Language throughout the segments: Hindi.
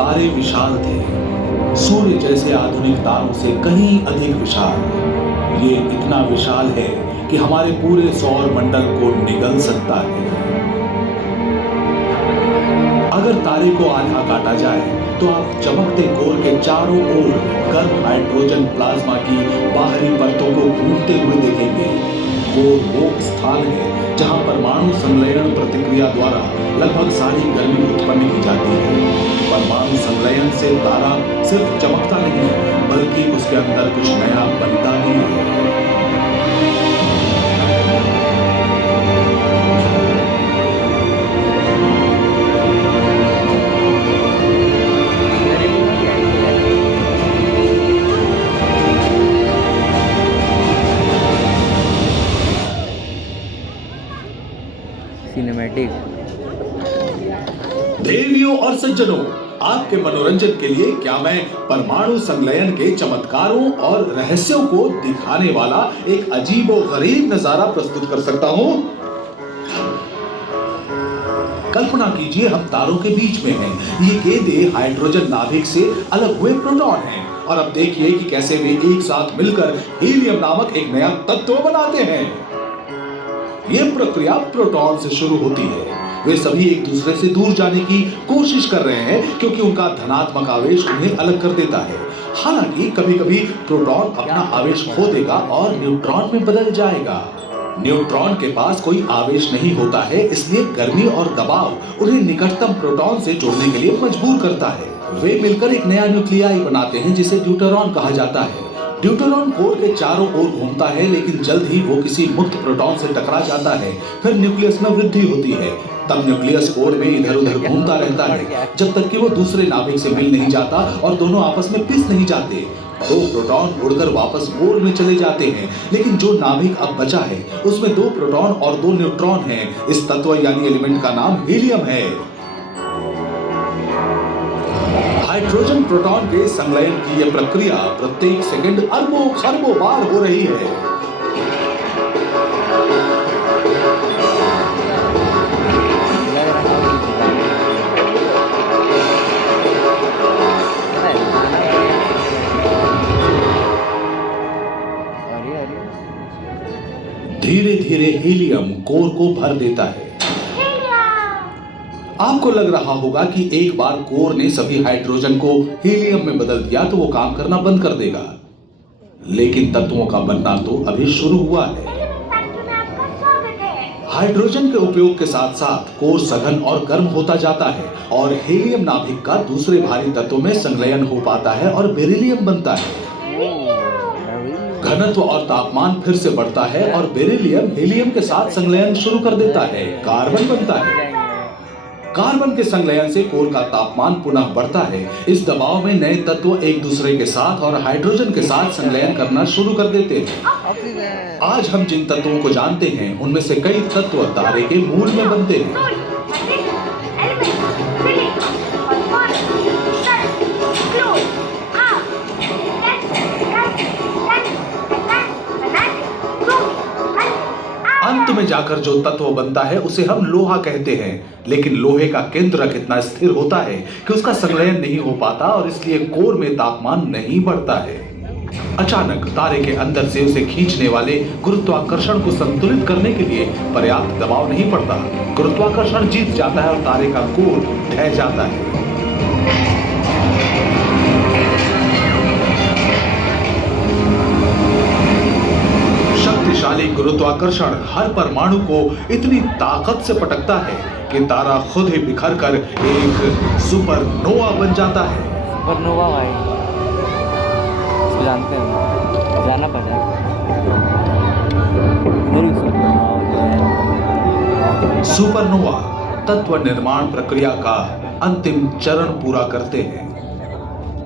तारे विशाल थे, सूर्य जैसे आधुनिक तारों से कहीं अधिक विशाल। ये इतना विशाल है कि हमारे पूरे सौर मंडल को निगल सकता है। अगर तारे को आधा काटा जाए तो आप चमकते कोर के चारों ओर गर्म हाइड्रोजन प्लाज्मा की बाहरी परतों को घूमते हुए देखेंगे। कोर वो स्थान है जहां परमाणु संलयन प्रतिक्रिया द्वारा लगभग सारी गर्मी उत्पन्न की जाती है। परमाणु संलयन से तारा सिर्फ चमकता नहीं बल्कि उसके अंदर कुछ नया बनता भी है। सिनेमैटिक। देवियों और सज्जनों, आपके मनोरंजन के लिए क्या मैं परमाणु संलयन के चमत्कारों और रहस्यों को दिखाने वाला एक अजीबोगरीब नजारा प्रस्तुत कर सकता हूं। कल्पना कीजिए हम तारों के बीच में हैं। ये गेंदे हाइड्रोजन नाभिक से अलग हुए प्रोटॉन हैं और अब देखिए कि कैसे वे एक साथ मिलकर हीलियम नामक एक नया तत्व बनाते हैं। यह प्रक्रिया प्रोटॉन से शुरू होती है। वे सभी एक दूसरे से दूर जाने की कोशिश कर रहे हैं क्योंकि उनका धनात्मक आवेश उन्हें अलग कर देता है। हालांकि कभी-कभी प्रोटॉन अपना आवेश खो देगा और न्यूट्रॉन में बदल जाएगा। न्यूट्रॉन के पास कोई आवेश नहीं होता है, इसलिए गर्मी और दबाव उन्हें निकटतम प्रोटॉन से जोड़ने के लिए मजबूर करता है। वे मिलकर एक नया न्यूक्लियाई बनाते हैं जिसे ड्यूटेरॉन कहा जाता है। ड्यूटेरॉन कोर के चारों ओर घूमता है, लेकिन जल्द ही वो किसी मुक्त प्रोटॉन से टकरा जाता है। फिर न्यूक्लियस में वृद्धि होती है। तब न्यूक्लियस कोर में इधर-उधर घूमता रहता है जब तक कि वो दूसरे नाभिक से मिल नहीं जाता और दोनों आपस में पिस नहीं जाते। दो प्रोटॉन उड़कर वापस कोर में चले जाते हैं, लेकिन जो नाभिक अब बचा है उसमें 2 प्रोटॉन और 2 न्यूट्रॉन हैं। इस तत्व यानी एलिमेंट का नाम हीलियम है। हाइड्रोजन प्रोटॉन के संलयन की यह प्रक्रिया प्रत्येक सेकंड अरबों खरबों बार हो रही है। धीरे धीरे हीलियम कोर को भर देता है। आपको लग रहा होगा कि एक बार कोर ने सभी हाइड्रोजन को हीलियम में बदल दिया तो वो काम करना बंद कर देगा, लेकिन तत्वों का बनना तो अभी शुरू हुआ है। हाइड्रोजन के उपयोग के साथ साथ कोर सघन और गर्म होता जाता है और हीलियम नाभिक का दूसरे भारी तत्वों में संलयन हो पाता है और बेरिलियम बनता है। घनत्व और तापमान फिर से बढ़ता है और बेरिलियम हीलियम के साथ संलयन शुरू कर देता है। कार्बन बनता है। कार्बन के संलयन से कोर का तापमान पुनः बढ़ता है। इस दबाव में नए तत्व एक दूसरे के साथ और हाइड्रोजन के साथ संलयन करना शुरू कर देते हैं। आज हम जिन तत्वों को जानते हैं उनमें से कई तत्व तारे के मूल में बनते हैं। अंत में जाकर जो तत्व बनता है उसे हम लोहा कहते हैं, लेकिन लोहे का केंद्रक इतना स्थिर होता है कि उसका संलयन नहीं हो पाता और इसलिए कोर में तापमान नहीं बढ़ता है। अचानक तारे के अंदर से उसे खींचने वाले गुरुत्वाकर्षण को संतुलित करने के लिए पर्याप्त दबाव नहीं पड़ता। गुरुत्वाकर्षण जीत जाता है और तारे का कोर ढह जाता है। शक्तिशाली गुरुत्वाकर्षण हर परमाणु को इतनी ताकत से पटकता है कि तारा खुद ही बिखर कर एक सुपरनोवा बन जाता है। सुपरनोवा भाई जानते हैं, जाना पड़ता है। सुपरनोवा तत्व निर्माण प्रक्रिया का अंतिम चरण पूरा करते हैं।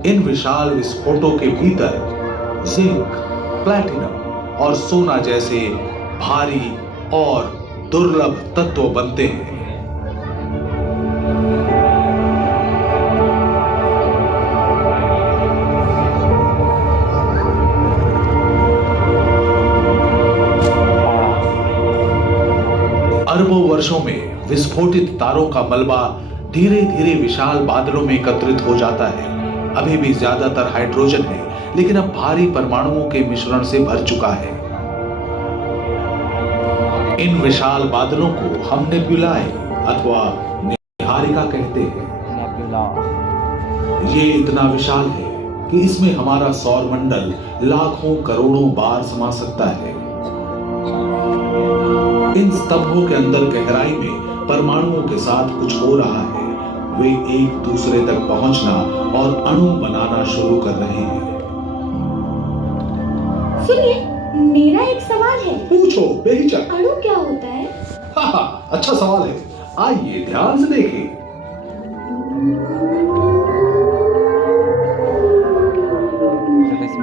इन विशाल विस्फोटों के भीतर जिंक, प्लैटिनम और सोना जैसे भारी और दुर्लभ तत्व बनते हैं। अरबों वर्षों में विस्फोटित तारों का मलबा धीरे धीरे विशाल बादलों में एकत्रित हो जाता है। अभी भी ज्यादातर हाइड्रोजन है, लेकिन अब भारी परमाणुओं के मिश्रण से भर चुका है। इन विशाल बादलों को हम नेब्युलाए अथवा निहारिका कहते हैं। नेबुला। ये इतना विशाल है कि इसमें हमारा सौर मंडल लाखों करोड़ों बार समा सकता है। इन स्तंभों के अंदर गहराई में परमाणुओं के साथ कुछ हो रहा है। वे एक दूसरे तक पहुंचना और अणु बनाना शुरू कर रहे हैं। सुनिए, मेरा एक सवाल है। पूछो बेहिचक। अणु क्या होता है? हाँ, अच्छा सवाल है। आइए ध्यान से देखें।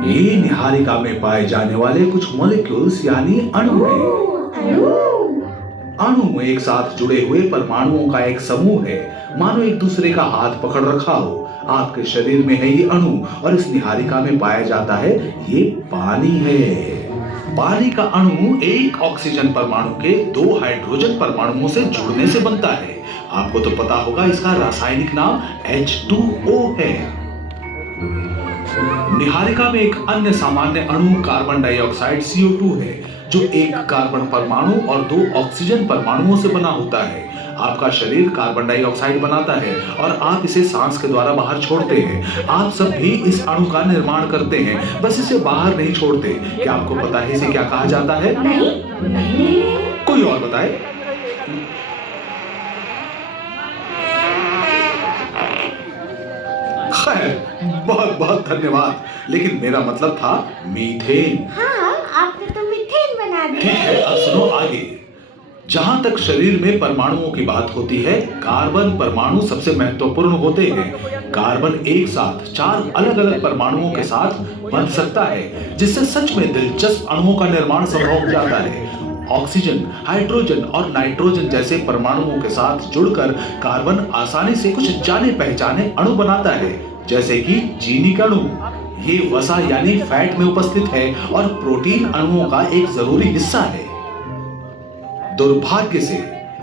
ये निहारिका में पाए जाने वाले कुछ मॉलिक्यूल्स यानी अणु हैं। अणु। अणु एक साथ जुड़े हुए परमाणुओं का एक समूह है, मानो एक दूसरे का हाथ पकड़ रखा हो। आपके शरीर में है ये अणु और इस निहारिका में पाया जाता है ये पानी है। पानी का अणु एक ऑक्सीजन परमाणु के 2 हाइड्रोजन परमाणुओं से जुड़ने से बनता है। आपको तो पता होगा इसका रासायनिक नाम H2O है। निहारिका में एक अन्य सामान्य अणु कार्बन डाइऑक्साइड CO2 है, जो एक कार्बन परमाणु और 2 ऑक्सीजन परमाणुओं से बना होता है। आपका शरीर कार्बन डाइऑक्साइड बनाता है और आप इसे सांस के द्वारा बाहर छोड़ते हैं। आप सब भी इस अणु का निर्माण करते हैं, बस इसे बाहर नहीं छोड़ते। क्या आपको पता है इसे क्या कहा जाता है? नहीं। कोई और बताए? खैर, बहुत बहुत धन्यवाद, लेकिन मेरा मतलब था मीथेन। हाँ, आपने तो मीथेन बना ठीक दिया। है, अब सुनो आगे। जहां तक शरीर में परमाणुओं की बात होती है, कार्बन परमाणु सबसे महत्वपूर्ण होते हैं। कार्बन एक साथ 4 अलग अलग परमाणुओं के साथ बन सकता है, जिससे सच में दिलचस्प अणुओं का निर्माण संभव हो जाता है। ऑक्सीजन, हाइड्रोजन और नाइट्रोजन जैसे परमाणुओं के साथ जुड़कर कार्बन आसानी से कुछ जाने पहचाने अणु बनाता है, जैसे कि चीनी का अणु। ये वसा यानी फैट में उपस्थित है और प्रोटीन अणुओं का एक जरूरी हिस्सा है। दुर्भाग्य से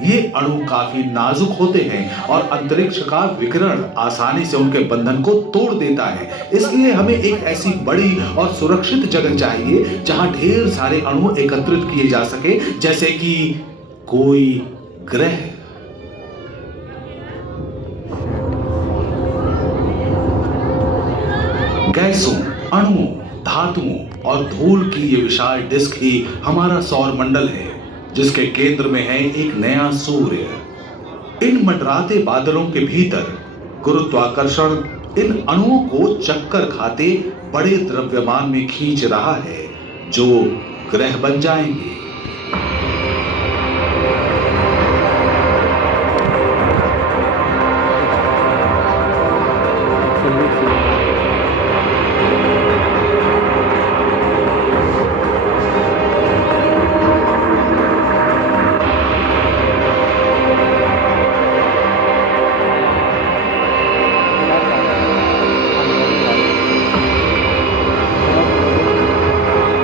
ये अणु काफी नाजुक होते हैं और अंतरिक्ष का विकिरण आसानी से उनके बंधन को तोड़ देता है। इसलिए हमें एक ऐसी बड़ी और सुरक्षित जगह चाहिए जहां ढेर सारे अणु एकत्रित किए जा सके, जैसे कि कोई ग्रह। गैसों, अणुओं, धातुओं और धूल की ये विशाल डिस्क ही हमारा सौर मंडल है, जिसके केंद्र में है एक नया सूर्य। इन मंडराते बादलों के भीतर गुरुत्वाकर्षण इन अणुओं को चक्कर खाते बड़े द्रव्यमान में खींच रहा है, जो ग्रह बन जाएंगे।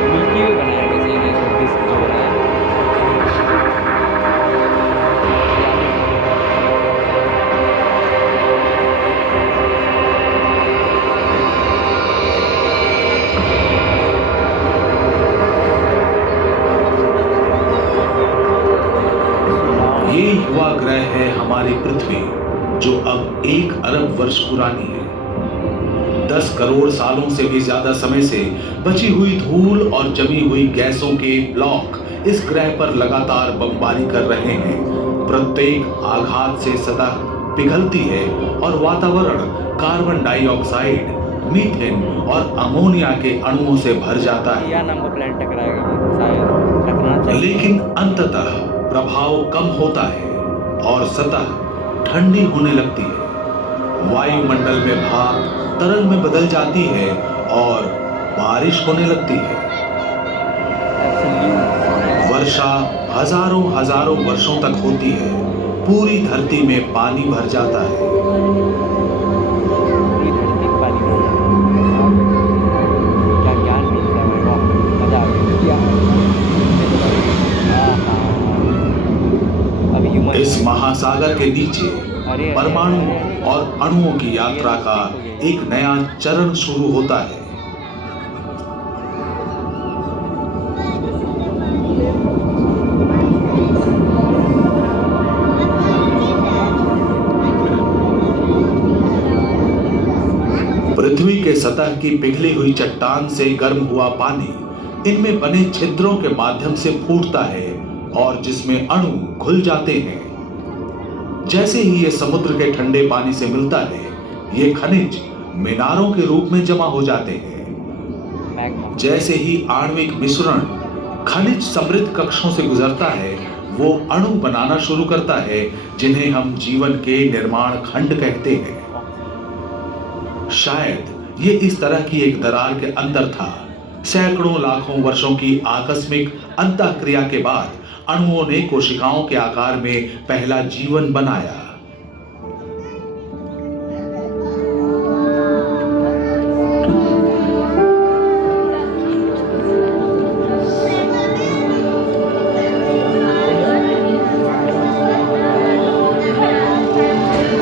मिल्की वे बनाया वैसे ये सब डिस्क जो है। ये युवा ग्रह है हमारी पृथ्वी, जो अब 1 अरब वर्ष पुरानी है। 10 करोड़ सालों से भी ज्यादा समय से बची हुई धूल और जमी हुई गैसों के ब्लॉक इस ग्रह पर लगातार बमबारी कर रहे हैं। प्रत्येक आघात से सतह पिघलती है और वातावरण कार्बन डाइऑक्साइड, मीथेन और अमोनिया के अणुओं से भर जाता है। या नाम का प्लेन टकराएगा, शायद टकराना चाहिए। लेकिन अंततः प्रभाव कम होता है और सतह ठंडी होने लगती है। वायुमंडल में भाप तरल में बदल जाती है और बारिश होने लगती है। वर्षा हजारों वर्षों तक होती है। पूरी धरती में पानी भर जाता है। पूरी धरती पानी में। क्या ज्ञान मिलता है, वाह, मजा आ गया। अभी ह्यूमन इस महासागर के नीचे परमाणु और अणुओं की यात्रा का एक नया चरण शुरू होता है। पृथ्वी के सतह की पिघली हुई चट्टान से गर्म हुआ पानी इनमें बने छिद्रों के माध्यम से फूटता है और जिसमें अणु घुल जाते हैं। जैसे ही ये समुद्र के ठंडे पानी से मिलता है, ये खनिज मीनारों के रूप में जमा हो जाते हैं। जैसे ही आणविक मिश्रण खनिज समृद्ध कक्षों से गुजरता है, वो अणु बनाना शुरू करता है, जिन्हें हम जीवन के निर्माण खंड कहते हैं। शायद ये इस तरह की एक दरार के अंदर था। सैकड़ों लाखों वर्षों की आकस्मिक अंतःक्रिया के बाद अणुओं ने कोशिकाओं के आकार में पहला जीवन बनाया।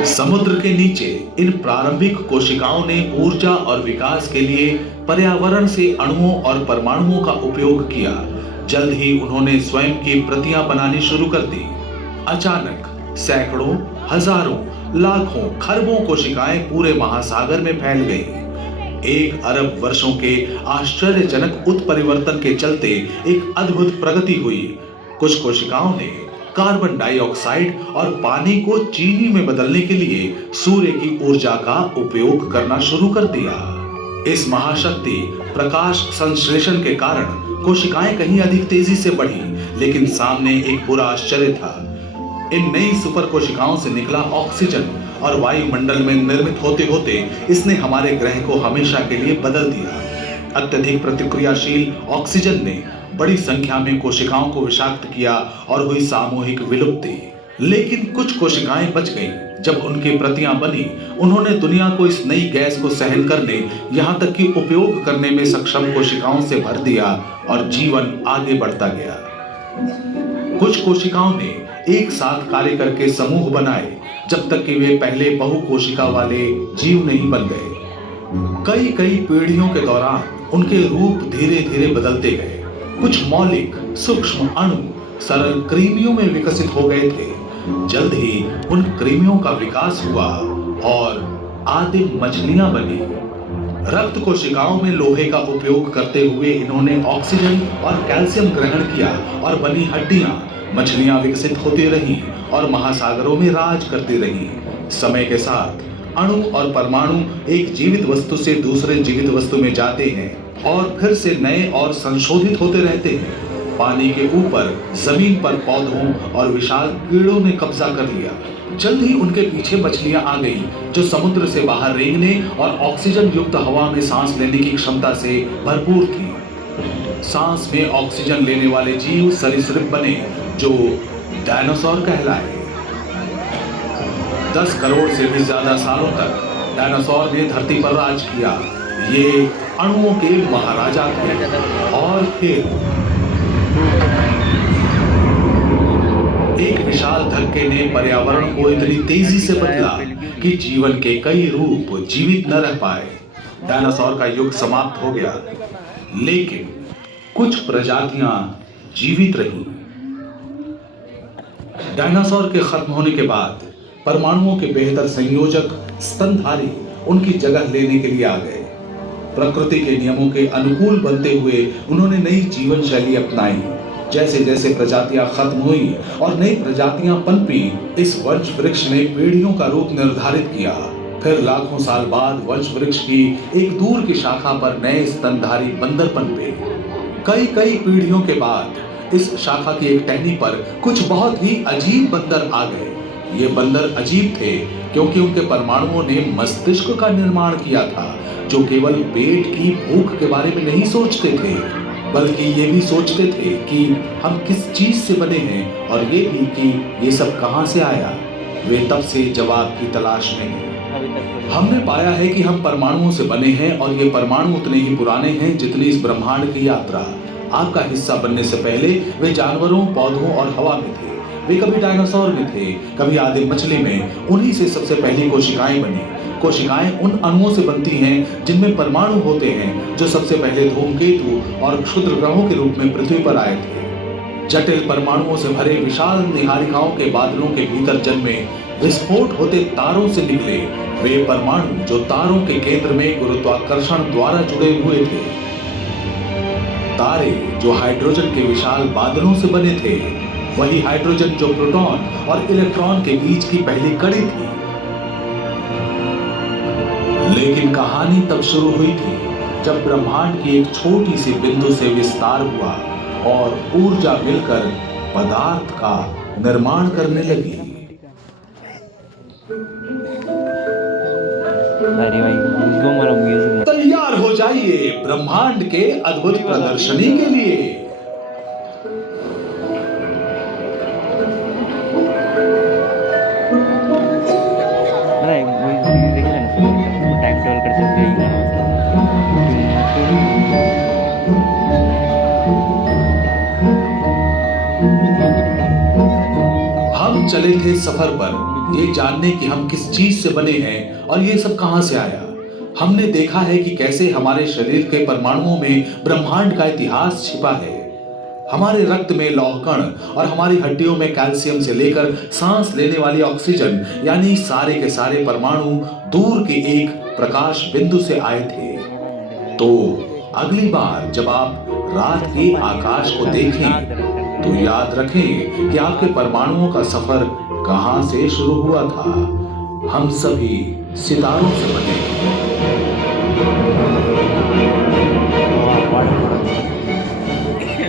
समुद्र के नीचे इन प्रारंभिक कोशिकाओं ने ऊर्जा और विकास के लिए पर्यावरण से अणुओं और परमाणुओं का उपयोग किया। जल्द ही उन्होंने स्वयं की प्रतियां बनानी शुरू कर दी। अचानक सैकड़ों, हजारों, लाखों, खरबों कोशिकाएं पूरे महासागर में फैल गईं। 1 अरब वर्षों के आश्चर्यजनक उत्परिवर्तन के चलते एक अद्भुत प्रगति हुई। कुछ कोशिकाओं ने कार्बन डाइऑक्साइड और पानी को चीनी में बदलने के लिए सूर्य की ऊर्जा का उपयोग करना शुरू कर दिया। इस महाशक्ति प्रकाश संश्लेषण के कारण कोशिकाएं कहीं अधिक तेजी से बढ़ी, लेकिन सामने एक बुरा आश्चर्य था। इन नई सुपर कोशिकाओं से निकला ऑक्सीजन और वायुमंडल में निर्मित होते होते इसने हमारे ग्रह को हमेशा के लिए बदल दिया। अत्यधिक प्रतिक्रियाशील ऑक्सीजन ने बड़ी संख्या में कोशिकाओं को विषाक्त किया और हुई सामूहिक विलुप्ति। लेकिन कुछ कोशिकाएं बच गईं। जब उनकी प्रतियां बनी, उन्होंने दुनिया को इस नई गैस को सहन करने, यहां तक कि उपयोग करने में सक्षम कोशिकाओं से भर दिया और जीवन आगे बढ़ता गया। कुछ कोशिकाओं ने एक साथ कार्य करके समूह बनाए, जब तक कि वे पहले बहुकोशिका वाले जीव नहीं बन गए। कई कई पीढ़ियों के दौरान उनके रूप धीरे धीरे बदलते गए। कुछ मौलिक सूक्ष्म अणु सरल कृमियों में विकसित हो गए थे। जल्द ही उन कृमियों का विकास हुआ और आदिम मछलियां बनी। रक्त कोशिकाओं में लोहे का उपयोग करते हुए इन्होंने ऑक्सीजन और कैल्शियम ग्रहण किया और बनी हड्डियां। मछलियां विकसित होती रहीं और महासागरों में राज करती रहीं। समय के साथ अणु और परमाणु एक जीवित वस्तु से दूसरे जीवित वस्तु में जाते हैं और फिर से नए और संशोधित होते रहते हैं। पानी के ऊपर जमीन पर पौधों और विशाल कीड़ों ने कब्जा कर लिया। जल्द ही उनके पीछे मछलियां आ गईं, जो समुद्र से बाहर रेंगने और ऑक्सीजन युक्त हवा में सांस लेने की क्षमता से भरपूर थी। सांस में ऑक्सीजन लेने वाले जीव सरीसृप बने, जो डायनासोर कहलाए। 10 करोड़ से भी ज्यादा सालों तक डायनासोर ने धरती पर राज किया। ये अणुओं के महाराजा थे। और फिर एक विशाल धक्के ने पर्यावरण को इतनी तेजी से बदला कि जीवन के कई रूप जीवित न रह पाए। डायनासोर का युग समाप्त हो गया, लेकिन कुछ प्रजातियां जीवित रहीं। डायनासोर के खत्म होने के बाद परमाणुओं के बेहतर संयोजक स्तनधारी उनकी जगह लेने के लिए आ गए। प्रकृति के नियमों के अनुकूल बनते हुए उन्होंने नई जीवन शैली अपनाई। जैसे जैसे प्रजातियां खत्म हुई और नई प्रजातियां पनपी, इस वंश वृक्ष ने पीढ़ियों का रूप निर्धारित किया। फिर लाखों साल बाद वंश वृक्ष की एक दूर की शाखा पर नए स्तनधारी बंदर पनपे। कई कई पीढ़ियों के बाद इस शाखा की एक टहनी पर कुछ बहुत ही अजीब बंदर आ गए। ये बंदर अजीब थे क्योंकि उनके परमाणुओं ने मस्तिष्क का निर्माण किया था, जो केवल पेट की भूख के बारे में नहीं सोचते थे, बल्कि ये भी सोचते थे कि हम किस चीज से बने हैं और ये भी कि ये सब कहां से आया। वे तब से जवाब की तलाश में हैं। हमने पाया है कि हम परमाणुओं से बने हैं और ये परमाणु उतने ही पुराने हैं जितनी इस ब्रह्मांड की यात्रा। आपका हिस्सा बनने से पहले वे जानवरों, पौधों और हवा में थे। वे कभी डायनासोर में थे, कभी आदिम मछली में। उन्हीं से सबसे पहली कोशिकाएं बनी। कोशिकाएं उन अणुओं से बनती हैं जिनमें परमाणु होते हैं, जो सबसे पहले धूमकेतु और क्षुद्र ग्रहों के रूप में पृथ्वी पर आए थे। जटिल परमाणुओं से भरे विशाल निहारिकाओं के बादलों के भीतर जन्मे, विस्फोट होते तारों से निकले वे परमाणु, जो तारों के केंद्र में गुरुत्वाकर्षण द्वारा जुड़े हुए थे। तारे जो हाइड्रोजन के विशाल बादलों से बने थे, वही हाइड्रोजन जो प्रोटॉन और इलेक्ट्रॉन के बीच की पहली कड़ी थी। लेकिन कहानी तब शुरू हुई थी जब ब्रह्मांड की एक छोटी सी बिंदु से विस्तार हुआ और ऊर्जा मिलकर पदार्थ का निर्माण करने लगी। अरे भाई उसको मेरा म्यूजिक तैयार हो जाइए ब्रह्मांड के अद्भुत प्रदर्शनी के लिए। टाइम ट्रेवल कर सकते हैं। हम चले थे सफर पर, ये जानने कि हम किस चीज से बने हैं और ये सब कहां से आया। हमने देखा है कि कैसे हमारे शरीर के परमाणुओं में ब्रह्मांड का इतिहास छिपा है। हमारे रक्त में लौह कण और हमारी हड्डियों में कैल्शियम से लेकर सांस लेने वाली ऑक्सीजन, यानी सारे के सारे परमाणु दूर के एक प्रकाश बिंदु से आए थे। तो अगली बार जब आप रात के आकाश को देखें तो याद रखें कि आपके परमाणुओं का सफर कहां से शुरू हुआ था। हम सभी सितारों से बने हैं।